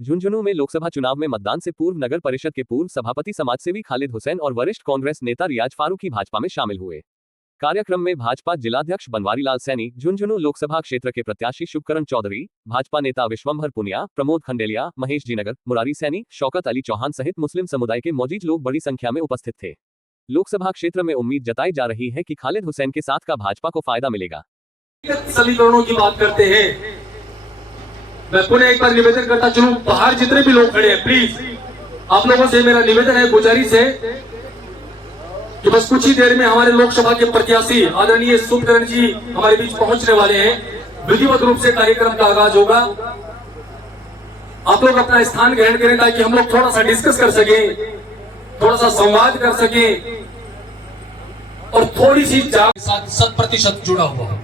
झुंझुनू में लोकसभा चुनाव में मतदान से पूर्व नगर परिषद के पूर्व सभापति समाजसेवी खालिद हुसैन और वरिष्ठ कांग्रेस नेता रियाज फारूकी भाजपा में शामिल हुए। कार्यक्रम में भाजपा जिलाध्यक्ष बनवारीलाल सैनी, झुंझुनू लोकसभा क्षेत्र के प्रत्याशी शुभकरण चौधरी, भाजपा नेता विश्वंभर पुनिया, प्रमोद खंडेलिया, महेश जीनगर, मुरारी सैनी, शौकत अली चौहान सहित मुस्लिम समुदाय के मौजूद लोग बड़ी संख्या में उपस्थित थे। लोकसभा क्षेत्र में उम्मीद जताई जा रही है कि खालिद हुसैन के साथ का भाजपा को फायदा मिलेगा। समीकरणों की बात करते हैं, मैं पुनः एक बार निवेदन करता चलूं, बाहर जितने भी लोग खड़े हैं, प्लीज आप लोगों से मेरा निवेदन है, गुजारिश है कि बस कुछ ही देर में हमारे लोकसभा के प्रत्याशी आदरणीय शुभकरण जी हमारे बीच पहुंचने वाले हैं। विधिवत रूप से कार्यक्रम का आगाज होगा। आप लोग अपना स्थान ग्रहण करें ताकि हम लोग थोड़ा सा डिस्कस कर सके, थोड़ा सा संवाद कर सके और थोड़ी सी जाग 100% जुड़ा हुआ।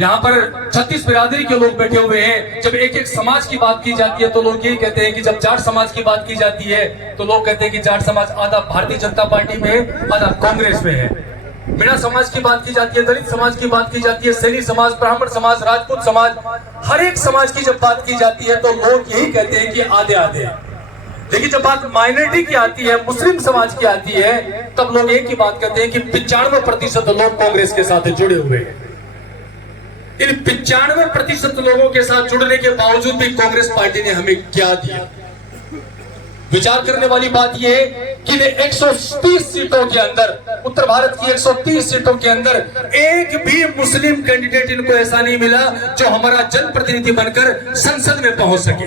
यहाँ पर 36 बिरादरी के लोग बैठे हुए हैं। जब एक एक समाज की बात की जाती है तो लोग यही कहते हैं कि जब जाट समाज की बात की जाती है तो लोग कहते हैं कि जाट समाज आधा भारतीय जनता पार्टी में है, आधा कांग्रेस में है। मीणा समाज की बात की जाती है, दलित समाज की बात की जाती है, सैनी समाज, ब्राह्मण समाज, राजपूत समाज, हर एक समाज की जब बात की जाती है तो लोग यही कहते हैं कि आधे आधे। लेकिन जब बात माइनॉरिटी की आती है, मुस्लिम समाज की आती है, तब लोग एक ही बात कहते हैं कि 95% लोग कांग्रेस के साथ जुड़े हुए हैं। इन 95% लोगों के साथ जुड़ने के बावजूद भी कांग्रेस पार्टी ने हमें क्या दिया? विचार करने वाली बात यह है कि 130 सीटों के अंदर, उत्तर भारत की 130 सीटों के अंदर एक भी मुस्लिम कैंडिडेट इनको ऐसा नहीं मिला जो हमारा जनप्रतिनिधि बनकर संसद में पहुंच सके।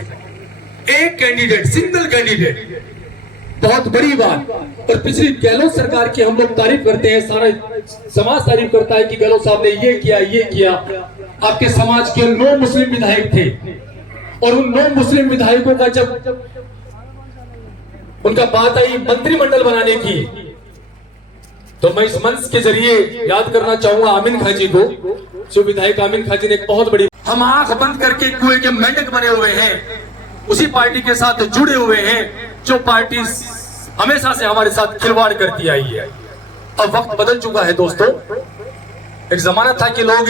एक कैंडिडेट, सिंगल कैंडिडेट, बहुत बड़ी बात। और पिछली गहलोत सरकार की हम लोग तारीफ करते हैं, सारा समाज तारीफ करता है कि गहलोत साहब ने ये किया। आपके समाज के 9 मुस्लिम विधायक थे और उन 9 मुस्लिम विधायकों का जब उनका बात आई मंत्रिमंडल बनाने की, तो मैं इस मंच के जरिए याद करना चाहूंगा आमिन खां जी को। जो विधायक आमिन खां जी ने एक बहुत बड़ी, हम आंख बंद करके कुएं के मेंढक बने हुए हैं, उसी पार्टी के साथ जुड़े हुए हैं जो पार्टी हमेशा से हमारे साथ खिलवाड़ करती आई है। अब वक्त बदल चुका है दोस्तों। एक जमाना था कि लोग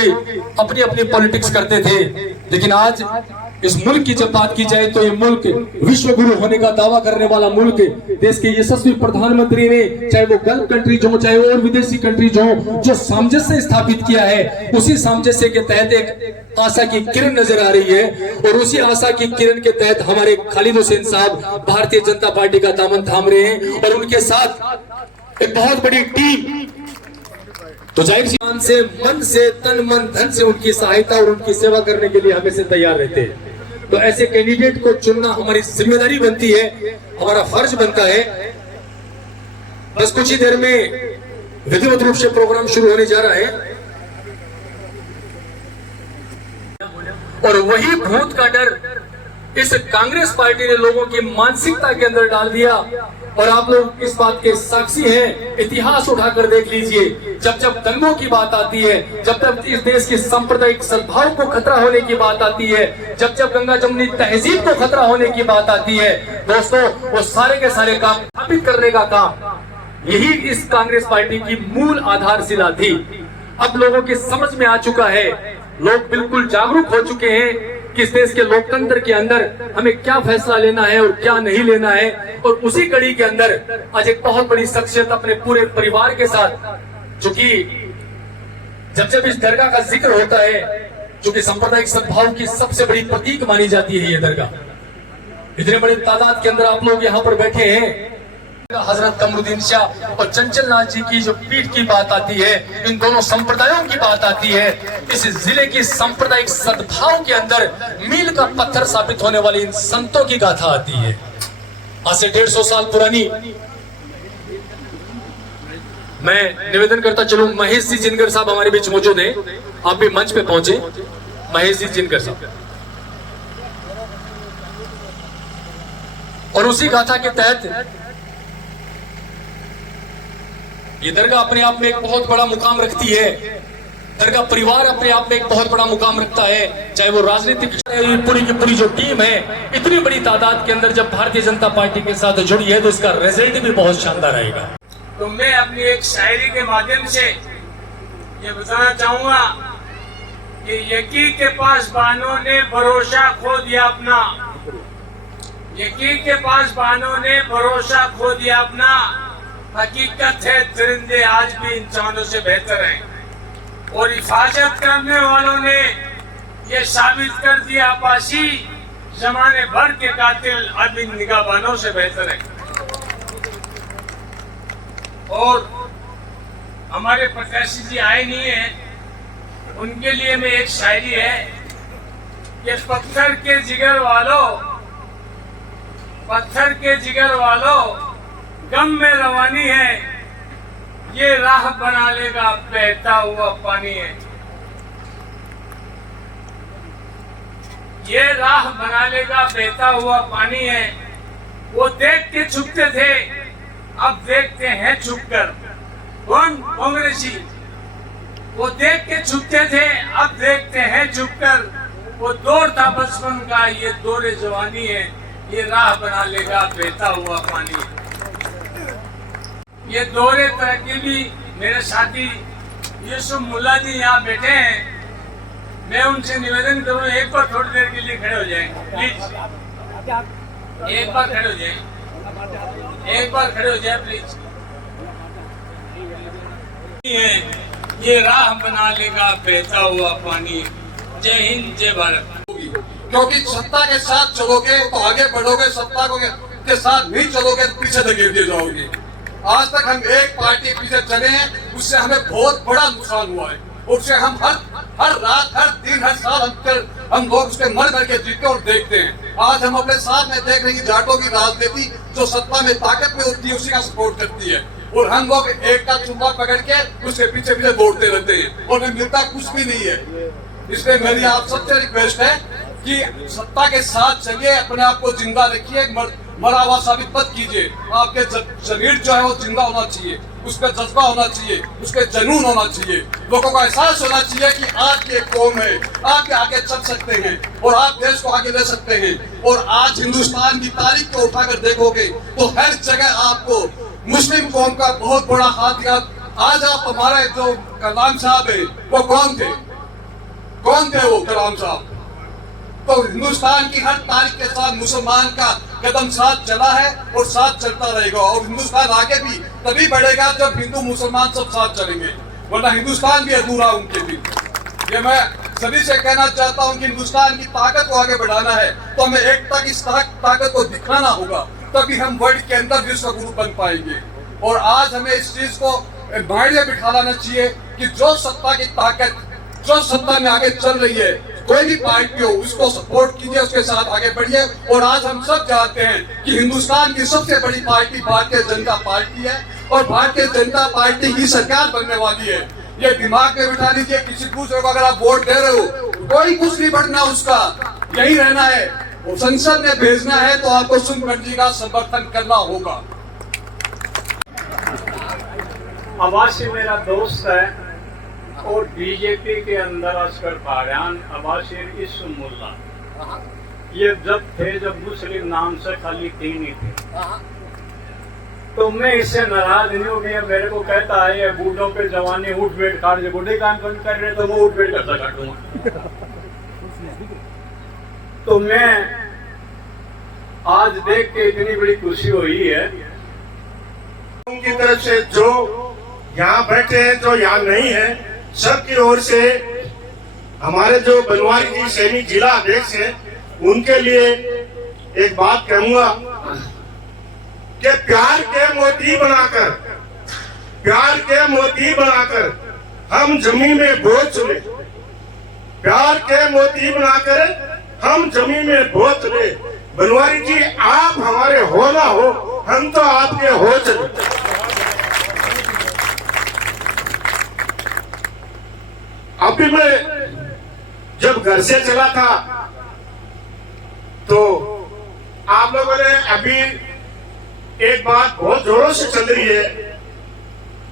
अपनी अपनी पॉलिटिक्स करते थे, लेकिन आज इस मुल्क की जब बात की जाए तो ये मुल्क विश्व गुरु होने का दावा करने वाला मुल्क, देश के यशस्वी प्रधानमंत्री ने, चाहे वो गल्फ कंट्रीज हो, चाहे और विदेशी कंट्रीज हो, जो सामंजस्य स्थापित किया है, उसी सामंजस्य के तहत एक आशा की किरण नजर आ रही है। और उसी आशा की किरण के तहत हमारे खालिद हुसैन साहब भारतीय जनता पार्टी का दामन थाम रहे हैं और उनके साथ एक बहुत बड़ी टीम, तो जाहिर सी बात से, मन से, तन मन धन से उनकी सहायता और उनकी सेवा करने के लिए हमेशा तैयार रहते हैं। तो ऐसे कैंडिडेट को चुनना हमारी जिम्मेदारी बनती है, हमारा फर्ज बनता है। बस कुछ ही देर में विधिवत रूप से प्रोग्राम शुरू होने जा रहा है और वही भूत का डर इस कांग्रेस पार्टी ने लोगों की मानसिकता के अंदर डाल दिया। और आप लोग इस बात के साक्षी हैं, इतिहास उठाकर देख लीजिए। जब जब दंगों की बात आती है, जब जब इस देश की सांप्रदायिक सद्भाव को खतरा होने की बात आती है, जब जब गंगा जमुनी तहजीब को खतरा होने की बात आती है, दोस्तों वो सारे के सारे काम स्थापित करने का काम यही इस कांग्रेस पार्टी की मूल आधारशिला थी। अब लोगों की समझ में आ चुका है, लोग बिल्कुल जागरूक हो चुके हैं कि इस देश के लोकतंत्र के अंदर हमें क्या फैसला लेना है और क्या नहीं लेना है। और उसी कड़ी के अंदर आज एक बहुत बड़ी शख्सियत अपने पूरे परिवार के साथ, चूंकि जब जब इस दरगाह का जिक्र होता है, चूंकि सांप्रदायिक सद्भाव की सबसे बड़ी प्रतीक मानी जाती है ये दरगाह, इतने बड़ी तादाद के अंदर आप लोग यहाँ पर बैठे हैं। हजरत कमरुद्दीन शाह और चंचल नाथ जी की जो पीठ की बात आती है, इन दोनों संप्रदायों की बात आती है, इस जिले की सांप्रदायिक सद्भाव के अंदर मील का पत्थर साबित होने वाली इन संतों की गाथा आती है। आज से 150 साल पुरानी। मैं निवेदन करता चलूं, महेश जी जिनकर साहब हमारे बीच मौजूद हैं, आप भी मंच पे पहुंचे। महेश जी जिनकर साहब, और उसी गाथा के तहत ये दरगाह अपने आप में एक बहुत बड़ा मुकाम रखती है। दरगाह परिवार अपने आप में एक बहुत बड़ा मुकाम रखता है, चाहे वो राजनीतिक पूरी की पूरी जो टीम है, इतनी बड़ी तादाद के अंदर जब भारतीय जनता पार्टी के साथ जुड़ी है तो इसका रिजल्ट भी बहुत शानदार आएगा। तो मैं अपनी एक शायरी के माध्यम से ये बताना चाहूंगा कि यकी के पास बानों ने भरोसा खो दिया अपना, यकी के पास बानों ने भरोसा खो दिया अपना। हकीकत है दरिंदे आज भी इंसानों से बेहतर हैं और हिफाजत करने वालों ने ये साबित कर दिया आपासी जमाने भर के कातिल अब इन निगाहबानों से बेहतर हैं। और हमारे प्रत्याशी जी आए नहीं है, उनके लिए में एक शायरी है कि पत्थर के जिगर वालों, पत्थर के जिगर वालों गम में रवानी है, ये राह बना लेगा बहता हुआ पानी है। ये राह बना लेगा बहता हुआ पानी है। वो देख के छुपते थे अब देखते हैं छुपकर। कौन? कांग्रेसी। वो देख के छुपते थे अब देखते हैं छुपकर। वो दौर था बचपन का, ये दौरे जवानी है, ये राह बना लेगा बहता हुआ पानी है। ये दौरे तरक्की भी मेरे साथी यूसुफ मुल्ला जी यहाँ बैठे हैं, मैं उनसे निवेदन करूँ एक बार थोड़ी देर के लिए खड़े हो जाएं प्लीज। एक बार खड़े हो जाएं, एक बार खड़े हो जाए प्लीज। ये राह बना लेगा बहता हुआ पानी। जय हिंद, जय भारत। क्योंकि सत्ता के साथ चलोगे तो आगे बढ़ोगे, सत्ता के साथ नहीं चलोगे तो पीछे धकेल दिए जाओगे। आज तक हम एक पार्टी पीछे चले हैं, उससे हमें बहुत बड़ा नुकसान हुआ है। उससे हम हर रात, हर दिन, हर साल हम लोग उसके मर मर के जीते और देखते हैं। आज हम अपने साथ में देख रहे हैं जाटों की राजनीति जो सत्ता में ताकत में होती है उसी का सपोर्ट करती है, और हम लोग एक का चुम्मा पकड़ के उसके पीछे पीछे दौड़ते रहते हैं और हमें मिलता कुछ भी नहीं है। इसलिए मेरी आप सबसे रिक्वेस्ट है कि सत्ता के साथ चलिए, अपने आप को जिंदा रखिए, मरा हुआ साबित मत कीजिए। आपके शरीर जो है वो जिंदा होना चाहिए, उसका जज्बा होना चाहिए, उसके जुनून होना चाहिए, लोगों को एहसास होना चाहिए कि आप ये कौम है, आप आगे चल सकते हैं और आप देश को आगे ले सकते हैं। और आज हिंदुस्तान की तारीख को उठाकर देखोगे तो हर जगह आपको मुस्लिम कौम का बहुत बड़ा हाथ दिखा। आज आप हमारे जो कलाम साहब है वो कौन थे? कौन थे वो कलाम साहब? तो हिंदुस्तान की हर तारीख के साथ मुसलमान का कदम साथ चला है और साथ चलता रहेगा, और हिंदुस्तान आगे भी तभी बढ़ेगा जब हिंदू मुसलमान सब साथ चलेंगे, वरना हिंदुस्तान भी अधूरा उनके भी। ये मैं सभी से कहना चाहता हूँ कि हिंदुस्तान की ताकत को आगे बढ़ाना है तो हमें एकता की ताकत को दिखाना होगा, तभी हम वर्ल्ड के अंदर विश्व गुरु बन पाएंगे। और आज हमें इस चीज को माइंड में बिठा लाना चाहिए कि जो सत्ता की ताकत जो सत्ता में आगे चल रही है, कोई भी पार्टी हो, उसको सपोर्ट कीजिए, उसके साथ आगे बढ़िए। और आज हम सब जानते हैं कि हिंदुस्तान की सबसे बड़ी पार्टी भारतीय जनता पार्टी है और भारतीय जनता पार्टी की सरकार बनने वाली है। ये दिमाग में बिठा लीजिए। किसी दूसरे को अगर आप वोट दे रहे हो, कोई कुछ नहीं बढ़ना, उसका यही रहना है, वो संसद में भेजना है तो आपको सुनकर जी का समर्थन करना होगा। अब्बासी मेरा दोस्त है और बीजेपी के अंदर असगर पारान, अब्बासी इस्म मुल्ला, ये जब मुस्लिम नाम से खाली तीन ही थे। तो मैं इससे नाराज नहीं हो गया। मेरे को कहता है ये बूढ़ों पे जवानी उठ बैठ काट, जो बूढ़े काम कर रहे तो मैं उठ बैठ करता काटूंगा। तो मैं आज देख के इतनी बड़ी खुशी हुई है उनकी तरफ से, जो यहाँ बैठे हैं, जो यहाँ नहीं है, सबकी ओर से हमारे जो बनवारी जी सैनिक जिला अध्यक्ष हैं, उनके लिए एक बात कहूंगा कि प्यार के मोती बनाकर हम जमीन में बोझ चले, प्यार के मोती बनाकर हम जमीन में बोझ चले। बनवारी जी, आप हमारे हो ना हो, हम तो आपके हो चले। अभी मैं जब घर से चला था तो आप लोगों ने अभी एक बात बहुत जोरों से चल रही है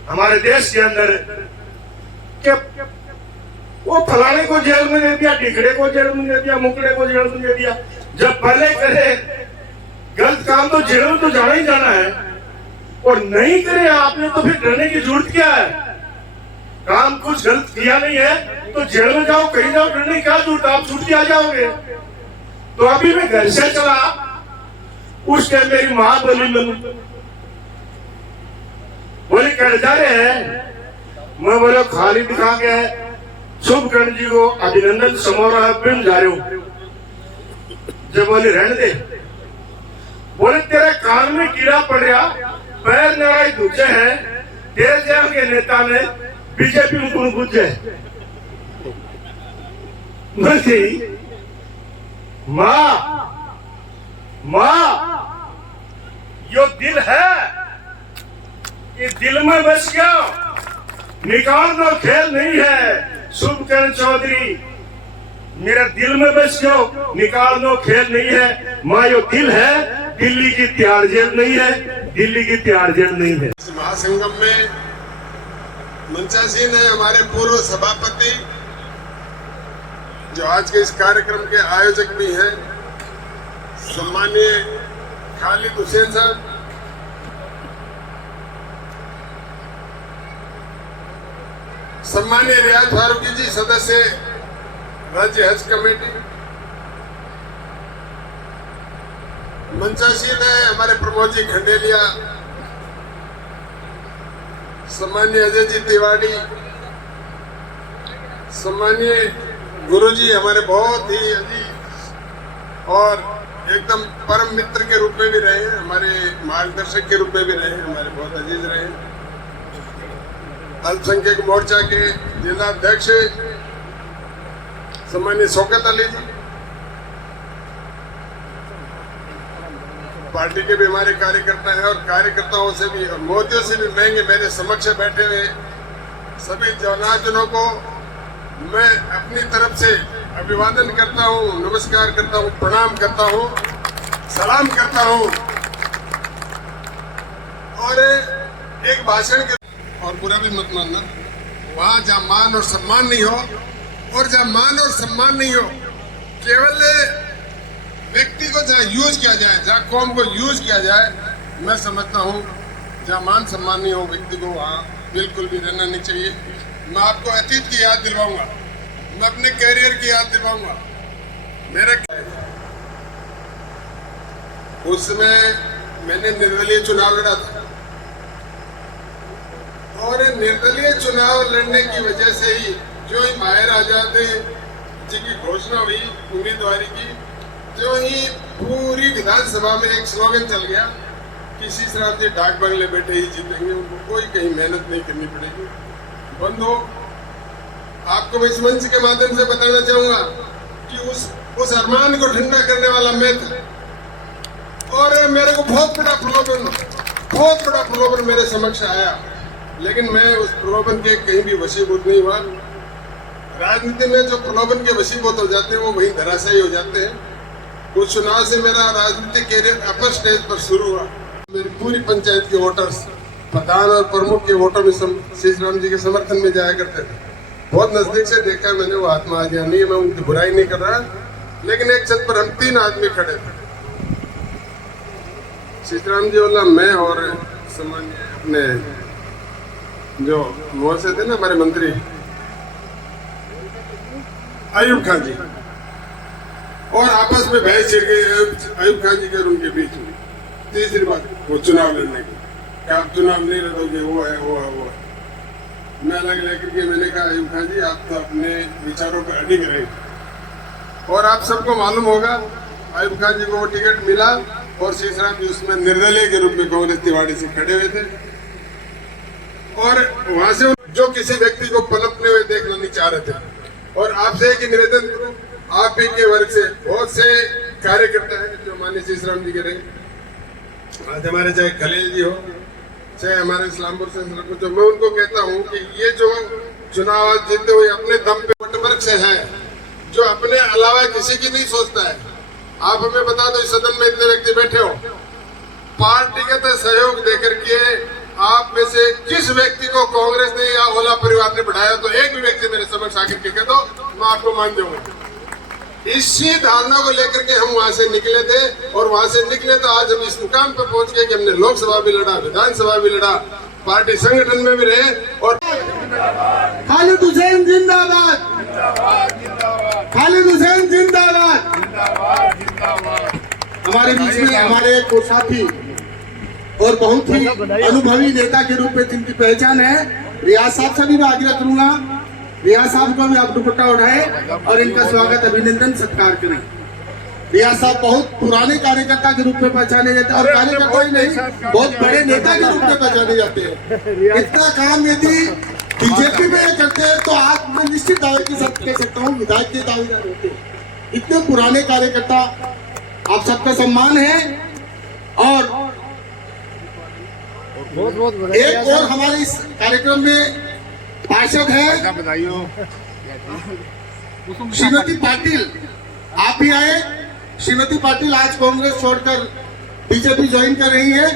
हमारे देश के अंदर कि वो फलाने को जेल में दे दिया, ढिकड़े को जेल में दे दिया, मुकड़े को जेल में दे दिया। जब पहले करे गलत काम तो जेल में तो जाना ही जाना है, और नहीं करे आपने तो फिर डरने की जरूरत क्या है? काम कुछ गलत किया नहीं है तो जेल में जाओ, कहीं जाओ, डरने क्या जरूरत, आप छूट के आ जाओगे। तो अभी मैं घर से चला, उस टाइम मेरी माँ बोली, मैं बोली कर जा रहे हैं। मैं बोला खाली दिखा के शुभकर्ण जी को अभिनंदन समारोह में जा रहे हूँ। जब बोले रहने दे, बोले तेरे कान में कीड़ा पड़ रहा, पैर लड़ाई दूजे हैं, तेरे जैसे के नेता ने बीजेपी में बुझे। बोली माँ यो दिल है, ये दिल में बस गया, निकालना खेल नहीं है। शुभकर्ण चौधरी मेरा दिल में बस गया, निकालना खेल नहीं है। माँ यो दिल है, दिल्ली की तिहाड़ जेल नहीं है, दिल्ली की तिहाड़ जेल नहीं है। इस महासंगम में मंचासीन है हमारे पूर्व सभापति, जो आज के इस कार्यक्रम के आयोजक भी हैं, सम्मानीय खालिद हुसैन साहब, सम्मानीय रियाज फारूकी जी, सदस्य राज्य हज कमेटी, मंचासीन है हमारे प्रमोद जी खंडेलिया, सम्मानीय अजय जी तिवारी, सम्मानीय गुरुजी हमारे बहुत ही अजीज और एकदम परम मित्र के रूप में भी रहे हैं, हमारे मार्गदर्शक के रूप में भी रहे हैं, हमारे बहुत अजीज रहे हैं। अल्पसंख्यक मोर्चा के जिला अध्यक्ष सम्मानीय शौकत अली जी, पार्टी के भी हमारे कार्यकर्ता हैं और कार्यकर्ताओं से भी और मोदियों से भी महंगे मेरे समक्ष बैठे हुए सभी जनार्दनों को मैं अपनी तरफ से अभिवादन करता हूं, नमस्कार करता हूं, प्रणाम करता हूं, सलाम करता हूं। और एक भाषण के और बुरा भी मत मानना, वहां जहां मान और सम्मान नहीं हो, और जहां मान और सम्मान नहीं हो, केवल व्यक्ति को जहां यूज किया जाए, जहां कौम को यूज किया जाए, मैं समझता हूं जहां मान सम्मान नहीं हो व्यक्ति को वहां बिल्कुल भी रहना नहीं चाहिए। मैं आपको अतीत की याद दिलवाऊंगा, मैं अपने कैरियर की याद दिलवाऊंगा। मेरा उस समय मैंने निर्दलीय चुनाव लड़ा था और निर्दलीय चुनाव लड़ने की वजह से ही जो ही माहिर आजाद जी की घोषणा हुई उम्मीदवारी की, जो ही पूरी विधानसभा में एक स्लोगन चल गया कि सीसराम जी डाक बंगले बैठे ही जीतेंगे, उनको कोई कहीं मेहनत नहीं करनी पड़ेगी। बंधु, आपको मैं इस मंच के माध्यम से बताना चाहूंगा कि उस अरमान को ठंडा करने वाला मैं था और मेरे को बहुत बड़ा प्रलोभन मेरे समक्ष आया, लेकिन मैं उस प्रलोभन के कहीं भी वशीभूत नहीं हुआ। राजनीति में जो प्रलोभन के वशीभूत हो जाते हैं वो वहीं धराशायी हो जाते हैं। उस चुनाव से मेरा राजनीतिक कैरियर अपर स्टेज पर शुरू हुआ। मेरी पूरी पंचायत के वोटर्स प्रधान और प्रमुख के वोटों में सीसराम जी के समर्थन में जाया करते थे। बहुत नजदीक से देखा मैंने वो आत्मा आज नहीं है, मैं उनकी बुराई नहीं कर रहा, लेकिन एक छत पर हम 3 आदमी खड़े थे, सीसराम जी वाला, मैं और सामान्य अपने जो मोहसे थे ना हमारे मंत्री अयूब खान जी, और आपस में बहस छिड़ गई अयूब खान जी के और उनके बीच में। तीसरी बात वो चुनाव लड़ने की, आप चुनाव नहीं लड़ोगे, वो है। मैं अलग लेकर के मैंने कहा अयूब खान जी आप तो अपने विचारों पर अडिग रहे और आप सबको मालूम होगा अयूब खान जी को वो टिकट मिला और सीसराम जी उसमें निर्दलीय के रूप में कांग्रेस तिवाड़ी से खड़े हुए थे और वहां से जो किसी व्यक्ति को पनपने हुए देखना नहीं चाह रहे थे। और आपसे एक निवेदन करूं, आप ही के वर्ग से बहुत से कार्यकर्ता हैं जो माननीय सीसराम जी के रहे, आज हमारे चाहे खलील जी हो चाहे हमारे इस्लामपुर से, जो मैं उनको कहता हूं कि ये जो चुनाव जीतते हुए अपने दम पे वोट से है, जो अपने अलावा किसी की नहीं सोचता है। आप हमें बता दो, इस सदन में इतने व्यक्ति बैठे हो, पार्टीगत सहयोग देकर के आप में से किस व्यक्ति को कांग्रेस ने या ओला परिवार ने बढ़ाया, तो एक भी व्यक्ति मेरे समक्ष आकर के कह दो, मैं आपको मान दूंगा। इसी धारणा को लेकर के हम वहां से निकले थे और वहां से निकले तो आज हम इस मुकाम पर पहुंच गए कि हमने लोकसभा भी लड़ा, विधानसभा भी लड़ा पार्टी संगठन में भी रहे। और खालिद हुसैन जिंदाबाद, खालिद हुसैन जिंदाबाद। हमारे बीच में हमारे एक साथी और बहुत ही अनुभवी नेता के रूप में जिनकी पहचान है, रियाज साहब से भी मैं आग्रह करूंगा, रियाज साहब को भी आप दुपट्टा उठाए और इनका स्वागत अभिनंदन सत्कार करें। रियाज साहब बहुत पुराने कार्यकर्ता के रूप में पहचाने जाते हैं और कार्यकर्ता ही नहीं, बहुत बड़े नेता के रूप में पहचाने जाते हैं। इतना काम यदि बीजेपी में करते हैं तो आज मैं निश्चित दावे के साथ कह सकता हूँ विधायक के दावेदार होते हैं। इतने पुराने कार्यकर्ता, आप सबका सम्मान है। और एक और हमारे इस कार्यक्रम में पार्षद है श्रीमती पाटिल, आप भी आए। श्रीमती पाटिल आज कांग्रेस छोड़कर बीजेपी ज्वाइन कर रही है,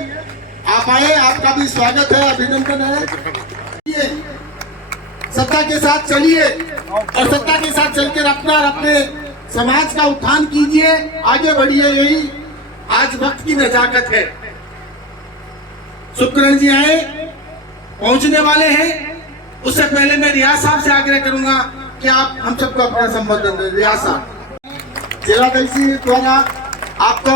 आप आए, आपका भी स्वागत है, अभिनंदन है। सत्ता के साथ चलिए और सत्ता के साथ चलकर अपने समाज का उत्थान कीजिए, आगे बढ़िए, यही आज वक्त की नजाकत है। सुखकरण जी आए, पहुंचने वाले हैं। उससे पहले मैं रियाज साहब से आग्रह करूंगा कि आप हम सबको अपना संबोधन दें। रियाज साहब, जिलाध्यक्ष जी द्वारा आपको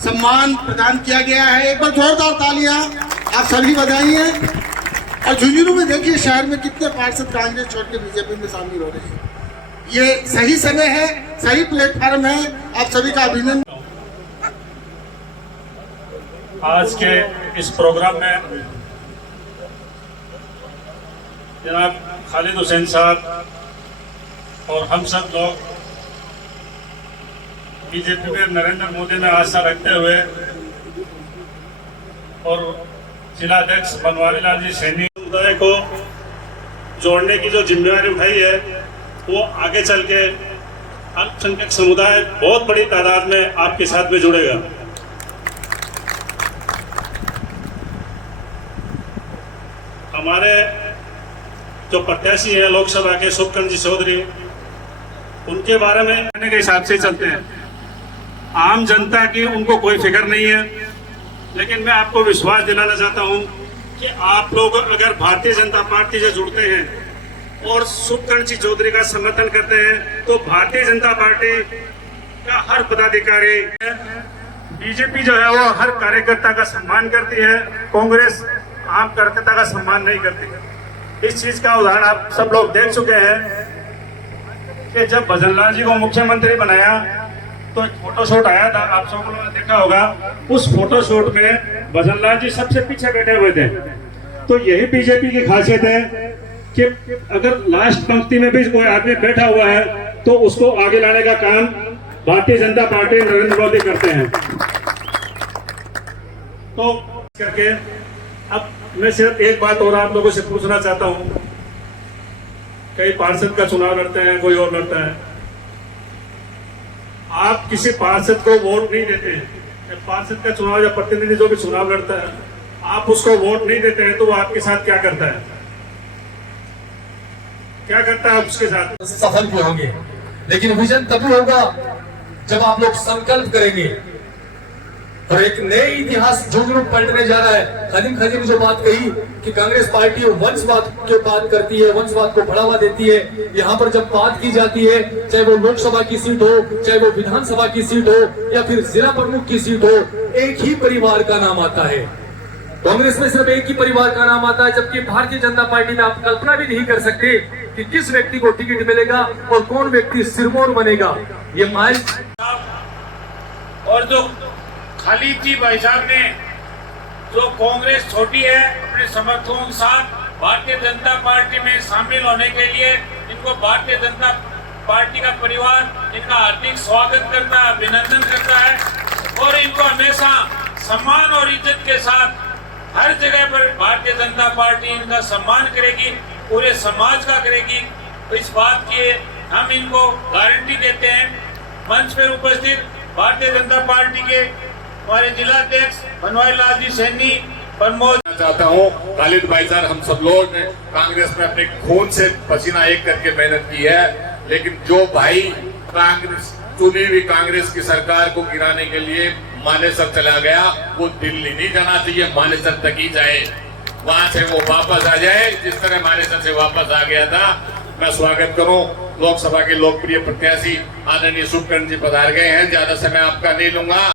सम्मान प्रदान किया गया है, एक बार जोरदार तालियां आप सभी बधाइए। और झुंझुनू में देखिए शहर में कितने पार्षद कांग्रेस छोड़ के बीजेपी में शामिल हो रहे हैं। ये सही समय है, सही प्लेटफॉर्म है, आप सभी का अभिनंदन। आज के इस प्रोग्राम में जनाब खालिद हुसैन साहब और हम सब लोग बीजेपी में नरेंद्र मोदी में आस्था रखते हुए और जिलाध्यक्ष बनवारी लाल जी सैनी समुदाय को जोड़ने की जो जिम्मेदारी उठाई है, वो आगे चल के अल्पसंख्यक समुदाय बहुत बड़ी तादाद में आपके साथ में जुड़ेगा। हमारे जो प्रत्याशी हैं लोकसभा के सुखकरण जी चौधरी, उनके बारे में कहने के हिसाब से चलते हैं। आम जनता की उनको कोई फिक्र नहीं है, लेकिन मैं आपको विश्वास दिलाना चाहता हूं कि आप लोग अगर भारतीय जनता पार्टी से जुड़ते हैं और सुखकरण जी चौधरी का समर्थन करते हैं तो भारतीय जनता पार्टी का हर पदाधिकारी, बीजेपी जो है वो हर कार्यकर्ता का सम्मान करती है, कांग्रेस आम कार्यकर्ता का सम्मान नहीं करती। इस चीज का उदाहरण आप सब लोग देख चुके हैं कि जब भजनलाल जी को मुख्यमंत्री बनाया तो एक फोटोशूट आया था, आप सब लोगों ने देखा होगा। उस फोटोशूट में भजनलाल जी सबसे पीछे बैठे हुए थे। तो यही बीजेपी की खासियत है कि अगर लास्ट पंक्ति में भी कोई आदमी बैठा हुआ है तो उसको आगे लाने का काम भारतीय जनता पार्टी नरेंद्र मोदी करते हैं। तो करके अब मैं सिर्फ एक बात और आप लोगों से पूछना चाहता हूं, कई पार्षद का चुनाव लड़ते हैं, कोई और लड़ता है, आप किसी पार्षद को वोट नहीं देते हैं। पार्षद का चुनाव या प्रतिनिधि जो भी चुनाव लड़ता है, आप उसको वोट नहीं देते हैं तो वो आपके साथ क्या करता है, क्या करता है उसके साथ? सफल भी होंगे, लेकिन विजन तभी होगा जब आप लोग संकल्प करेंगे। और एक नए इतिहास झुंझुनू पलटने जा रहा है। खदीम खदीम जो बात कही कि कांग्रेस पार्टी वंशवाद की बात करती है, वंशवाद को बढ़ावा देती है। यहाँ पर जब बात की जाती है, चाहे वो लोकसभा की सीट हो, चाहे वो विधानसभा की सीट हो या फिर जिला प्रमुख की सीट हो, एक ही परिवार का नाम आता है। कांग्रेस में सिर्फ एक ही परिवार का नाम आता है, जबकि भारतीय जनता पार्टी में आप कल्पना भी नहीं कर सकते कि किस व्यक्ति को टिकट मिलेगा और कौन व्यक्ति सिरमौर बनेगा। ये माइल और जो खालिद जी भाई साहब ने जो कांग्रेस छोटी है, अपने समर्थकों के साथ भारतीय जनता पार्टी में शामिल होने के लिए इनको भारतीय जनता पार्टी का परिवार इनका हार्दिक स्वागत करता है, अभिनंदन करता है और इनको हमेशा सम्मान और इज्जत के साथ हर जगह पर भारतीय जनता पार्टी इनका सम्मान करेगी, पूरे समाज का करेगी। तो इस बात की हम इनको गारंटी देते हैं। मंच पर उपस्थित भारतीय जनता पार्टी के हमारे जिलाध्यक्ष बनवारी लाल जी सैनी, प्रमोद चाहता हूँ, खालिद भाई साहब, हम सब लोग ने कांग्रेस में अपने खून से पसीना एक करके मेहनत की है, लेकिन जो भाई कांग्रेस चुनी हुई कांग्रेस की सरकार को गिराने के लिए मानेसर चला गया, वो दिल्ली नहीं जाना चाहिए, मानेसर तक ही जाए। वहां से वो वापस आ जाए, जिस तरह मानेसर से वापस आ गया था। मैं स्वागत करूं लोकसभा के लोकप्रिय प्रत्याशी आदरणीय सुखकरण जी पधार गए हैं। ज्यादा समय आपका नहीं लूंगा।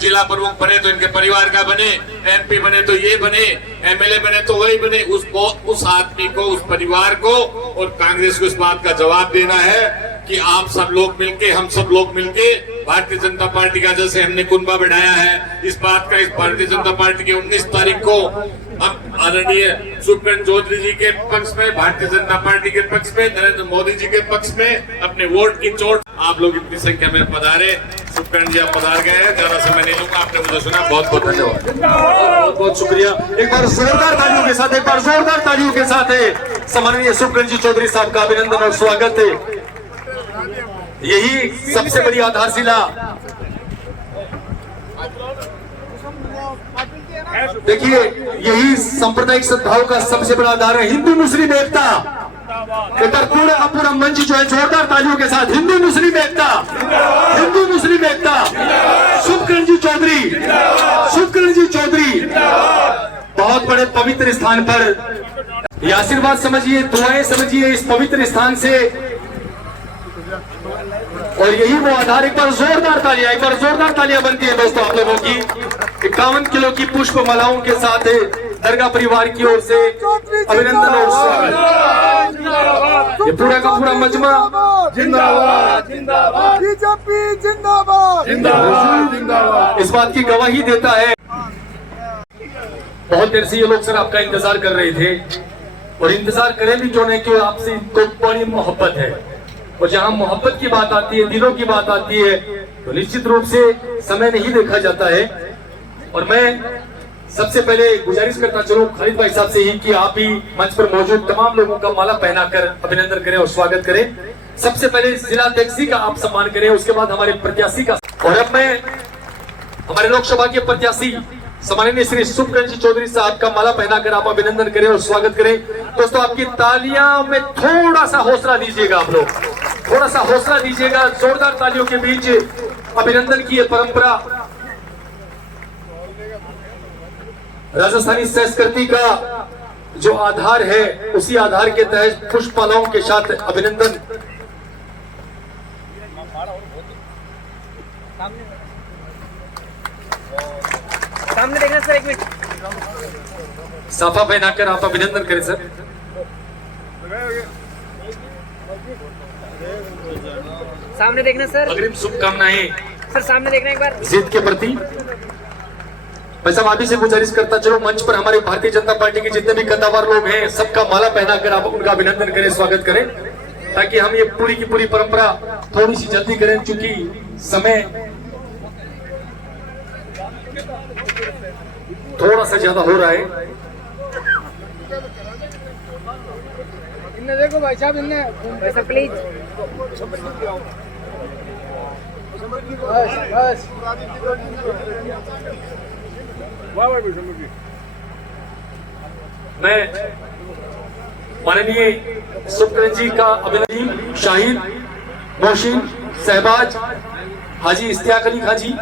जिला प्रमुख बने तो इनके परिवार का बने, एमपी बने तो ये बने, एमएलए बने तो वही बने। उस आदमी को, उस परिवार को और कांग्रेस को इस बात का जवाब देना है कि आप सब लोग मिलके, हम सब लोग मिलके भारतीय जनता पार्टी का जैसे हमने कुनबा बढ़ाया है, इस बात का इस भारतीय जनता पार्टी की 19 तारीख को अब आदरणीय सुखकरण चौधरी जी के पक्ष में, भारतीय जनता पार्टी के पक्ष में, नरेंद्र मोदी जी के पक्ष में अपने वोट की चोट आप लोग इतनी संख्या में पधारे। सुखकरण जी आप पधार गए हैं, ज्यादा समय नहीं लूंगा। आपने मुझे सुना, बहुत बहुत धन्यवाद। बहुत बहुत शुक्रिया। एक बार जोरदार तालियों के साथ, एक बार जोरदार तालियों के साथ सम्माननीय सुखकरण जी चौधरी साहब का अभिनंदन और स्वागत है। यही सबसे बड़ी आधारशिला, देखिए यही सांप्रदायिक सद्भाव का सबसे बड़ा आधार है, हिंदू मुस्लिम एकता। एक बार पूरा का पूरा मंच जो है जोरदार तालियों के साथ, हिंदू मुस्लिम एकता, हिंदू मुस्लिम एकता। सुखकरण जी चौधरी, सुखकरण जी चौधरी बहुत बड़े पवित्र स्थान पर ये आशीर्वाद समझिए, दुआएं समझिए इस पवित्र स्थान से, और यही वो आधार। एक बार जोरदार तालियां, एक बार जोरदार तालियां बनती है दोस्तों आप लोगों की। 51 किलो की पुष्प मालाओं के साथ दरगाह परिवार की ओर से अभिनंदन और स्वागत। ये पूरा का पूरा मजमा जिंदाबाद जिंदाबाद, बीजेपी जिंदाबाद जिंदाबाद जिंदाबाद इस बात की गवाही देता है। बहुत देर से ये लोग सर आपका इंतजार कर रहे थे, और इंतजार करें भी क्यों नहीं, क्यों आपसे इनको बड़ी मोहब्बत है। और जहां मोहब्बत की बात आती है, दिलों की बात आती है, तो निश्चित रूप से समय नहीं देखा जाता है। और मैं सबसे पहले गुजारिश करता चलूं खालिद भाई साहब से ही कि आप ही मंच पर मौजूद तमाम लोगों का माला पहनाकर अभिनंदन करें और स्वागत करें। सबसे पहले जिला अध्यक्ष का आप सम्मान करें, उसके बाद हमारे प्रत्याशी का। और अब मैं हमारे लोकसभा के प्रत्याशी सम्माननीय श्री सुखकरण जी चौधरी साहब का माला पहनाकर आप अभिनंदन करें और स्वागत करें। दोस्तों आपकी तालियां में थोड़ा सा हौसला दीजिएगा, आप लोग थोड़ा सा हौसला दीजिएगा। जोरदार तालियों के बीच अभिनंदन की ये परंपरा राजस्थानी संस्कृति का जो आधार है, उसी आधार के तहत पुष्पमालाओं के साथ अभिनंदन। सामने देखना सर, एक मिनट साफा पहनाकर आप अभिनंदन करें सर। सामने देखना सर, अग्रिम शुभकामनाएं सर सामने देखना एक बार जीत के प्रति। मैं सब अभी से गुजारिश करता चलो मंच पर हमारे भारतीय जनता पार्टी के जितने भी कद्दावर लोग हैं, सबका माला पहनाकर आप उनका अभिनंदन करें, स्वागत करें, ताकि हम ये पूरी की पूरी परंपरा थोड़ी सी जल्दी करें, क्योंकि समय थोड़ा सा ज्यादा हो रहा है। इन्हें देखो भाई साहब, इन्हें भाई साहब प्लीज बस मैं माननीय सुखकरण जी का अभिनंदन, शाहिद, मोहसिन, सहबाज, हाजी इश्तियाक अली खां जी,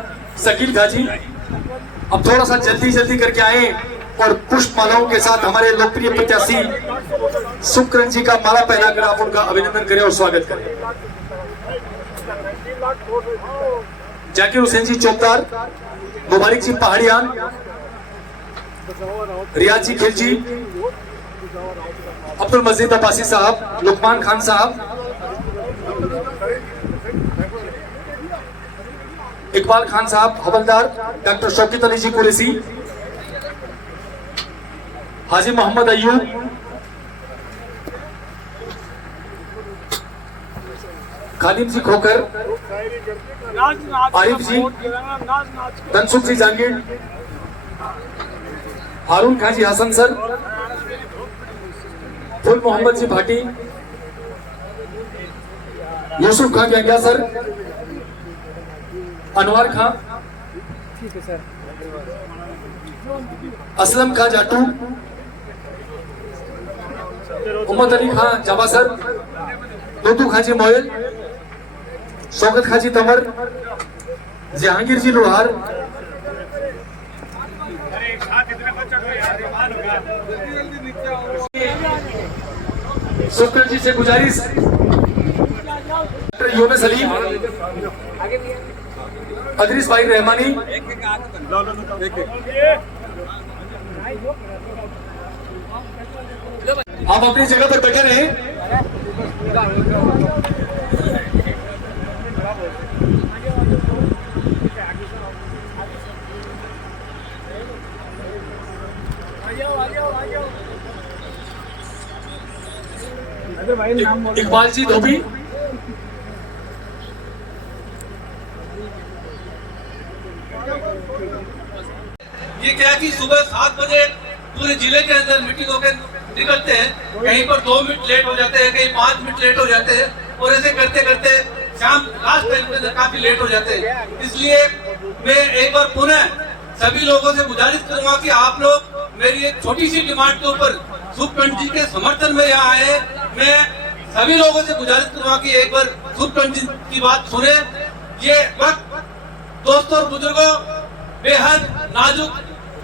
शकील खां जी, अब थोड़ा सा जल्दी जल्दी करके आए और पुष्प मालाओं के साथ हमारे लोकप्रिय प्रत्याशी सुखकरण जी का माला पहनाकर आप उनका अभिनंदन करें और स्वागत करें। जाकिर हुसैन जी चौकदार, मुबारक जी पहाड़ियान, रियाज जी खिलजी, अब्दुल मजीद अब्बासी साहब, लुकमान खान साहब, इकबाल खान साहब हवलदार, डॉक्टर शौकत अली जी कुरैशी, हाजी मोहम्मद अयूब, खालिद जी खोकर, आरिफ जी, धनसुख जी जहांगीर, हारून खान जी हसन सर, फुल मोहम्मद जी भाटी, यूसुफ खान गंगा सर, अनवर खान, ठीक है सर, असलम खान जाटू, उम्मद अली खान जाबा सर, दुदू खान जी मोयल, शौकत खान जी तमर, जहांगीर जी लोहार, शुक्र जी से गुजारिश, यूनुस सलीम, अदरीस भाई रहमानी, आप अपनी जगह पर बैठे रहे। इकबाल जी धोबी, ये क्या कि सुबह 7 बजे पूरे जिले के अंदर मीटिंग होकर निकलते हैं, कहीं पर 2 मिनट लेट हो जाते हैं, कहीं 5 मिनट लेट हो जाते हैं, और ऐसे करते करते शाम लास्ट टाइम के अंदर काफी लेट हो जाते हैं। इसलिए मैं एक बार पुनः सभी लोगों से गुजारिश करूंगा कि आप लोग मेरी एक छोटी सी डिमांड के ऊपर सुखकंठ जी के समर्थन में यहाँ आए। मैं सभी लोगों से गुजारिश करूंगा कि एक बार सुखकंठ जी की बात सुने। ये वक्त दोस्तों और बुजुर्गों बेहद नाजुक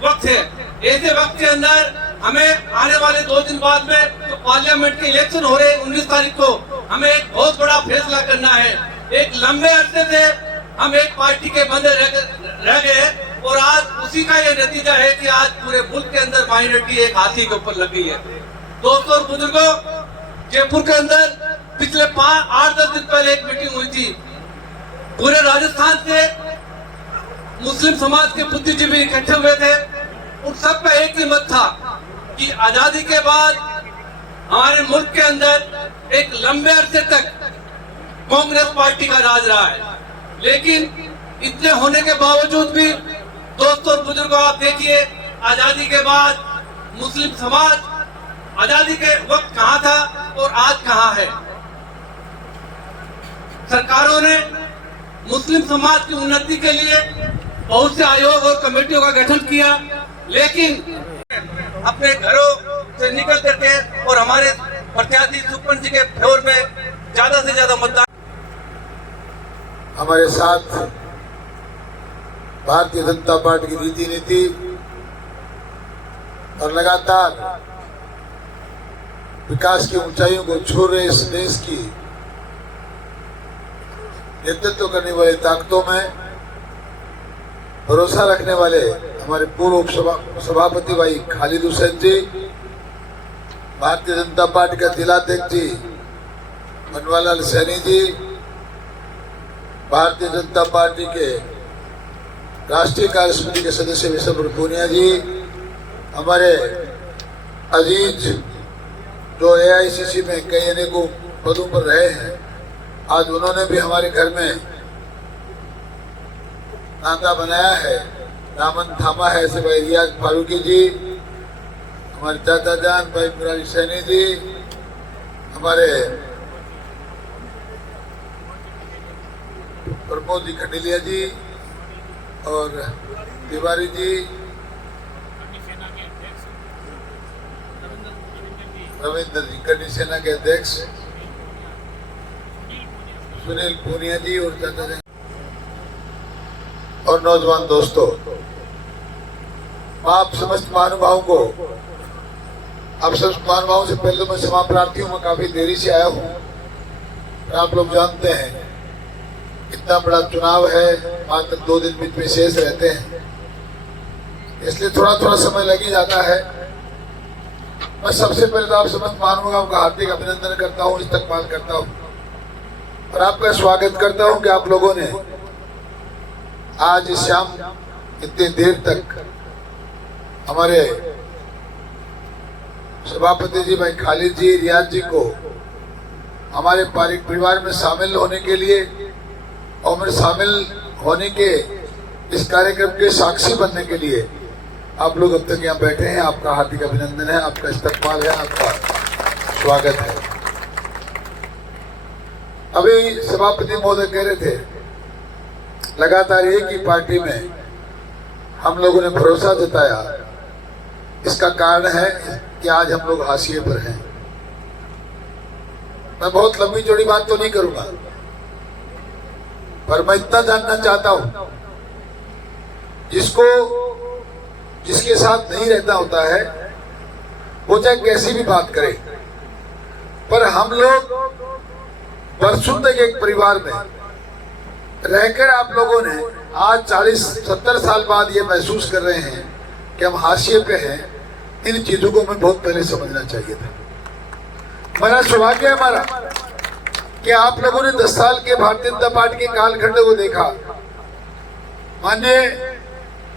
वक्त है। ऐसे वक्त के अंदर हमें आने वाले 2 दिन बाद में जो पार्लियामेंट के इलेक्शन हो रहे हैं 19 तारीख को, हमें एक बहुत बड़ा फैसला करना है। एक लंबे अरसे से हम एक पार्टी के बंदे रह गए और आज उसी का ये नतीजा है कि आज पूरे मुल्क के अंदर माइनॉरिटी एक हाथी के ऊपर लग गई है। दोस्तों और बुजुर्गों, जयपुर के अंदर पिछले 8-10 दिन पहले एक मीटिंग हुई थी। पूरे राजस्थान से मुस्लिम समाज के बुद्धिजीवी इकट्ठे हुए थे। उन सब का एक ही मत था कि आजादी के बाद हमारे मुल्क के अंदर एक लंबे अरसे तक कांग्रेस पार्टी का राज रहा है। लेकिन इतने होने के बावजूद भी दोस्तों और बुजुर्गों, आप देखिए आजादी के बाद मुस्लिम समाज आजादी के वक्त कहां था और आज कहां है। सरकारों ने मुस्लिम समाज की उन्नति के लिए बहुत से आयोग और कमेटियों का गठन किया, लेकिन अपने घरों से निकल करके और हमारे प्रत्याशी सुखकंठ जी के फेवर में ज्यादा से ज्यादा मतदान। हमारे साथ भारतीय जनता पार्टी की रीति नीति और लगातार विकास की ऊंचाइयों को छू रहे इस देश की नेतृत्व करने वाली ताकतों में भरोसा रखने वाले हमारे पूर्व सभापति भाई खालिद हुसैन जी, भारतीय जनता पार्टी का जिलाध्यक्ष जी बनवालाल सैनी जी, भारतीय जनता पार्टी के राष्ट्रीय कार्य समिति के सदस्य विशंबर पूनिया जी, हमारे अजीज जो AICC में कई अनेकों पदों पर रहे हैं, आज उन्होंने भी हमारे घर में नाता बनाया है, दामन थामा है, ऐसे भाई रियाज फारूकी जी, हमारे चाचा जान भाई मुरारी सैनी जी, हमारे प्रमोद जी खंडेलिया जी और तिवारी जी, रविंद्र जी कन्नी सेना के अध्यक्ष सुनील पूनिया जी और चाचा जी और नौजवान दोस्तों, आप समस्त महानुभावों को, आप समस्त महानुभावों से पहले तो मैं क्षमा प्रार्थी हूँ, मैं काफी देरी से आया हूँ। आप लोग जानते हैं इतना बड़ा चुनाव है, मात्र 2 दिन बीच में शेष रहते हैं, इसलिए थोड़ा थोड़ा समय लग ही जाता है। मैं सबसे पहले तो आप समस्त महानुभावों का हार्दिक अभिनंदन करता हूँ, इस्तकबाल करता हूँ और आपका स्वागत करता हूँ कि आप लोगों ने आज इस शाम इतनी देर तक हमारे सभापति जी भाई खालिद जी, रियाज जी को हमारे परिवार में शामिल होने के लिए और मेरे शामिल होने के इस कार्यक्रम के साक्षी बनने के लिए आप लोग अब तक यहाँ बैठे हैं। आपका हार्दिक अभिनंदन है, आपका इस्तकबाल है, आपका स्वागत है। अभी सभापति महोदय कह रहे थे, लगातार एक ही पार्टी में हम लोगों ने भरोसा जताया, इसका कारण है कि आज हम लोग हाशिए पर हैं। मैं बहुत लंबी चौड़ी बात तो नहीं करूंगा, पर मैं इतना जानना चाहता हूं, जिसके साथ नहीं रहता होता है वो चाहे कैसी भी बात करे, पर हम लोग बरसों तक एक परिवार में रहकर आप लोगों ने आज 40-70 साल बाद ये महसूस कर रहे हैं कि हम हाशिए पे हैं। इन चीजों को हमें बहुत पहले समझना चाहिए था। बड़ा सौभाग्य है हमारा कि आप लोगों ने 10 साल के भारतीय जनता पार्टी के कालखंड को देखा। माननीय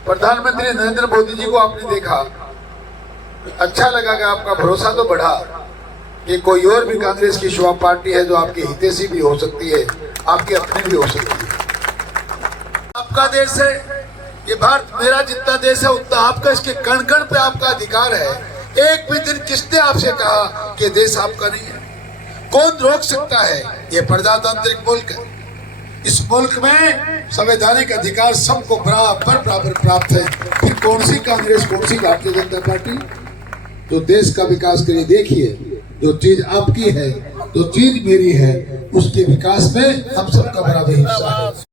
प्रधानमंत्री नरेंद्र मोदी जी को आपने देखा, अच्छा लगा कि आपका भरोसा तो बढ़ा कि कोई और भी कांग्रेस की युवा पार्टी है जो आपकी हितैषी भी हो सकती है, आपकी अपनी भी हो सकती है। आपका देश है ये भारत, मेरा जितना देश है उतना आपका, इसके कण कण पे आपका अधिकार है। एक भी दिन किसने आपसे कहा कि देश आपका नहीं है? कौन रोक सकता है? ये प्रजातांत्रिक मुल्क है। इस मुल्क में संवैधानिक अधिकार सबको बराबर प्राप्त है। फिर कौन सी कांग्रेस, कौन सी भारतीय जनता पार्टी? जो देश का विकास करिए, देखिए जो चीज आपकी है, जो चीज मेरी है, उसके विकास में हम सबका बराबर हिस्सा है।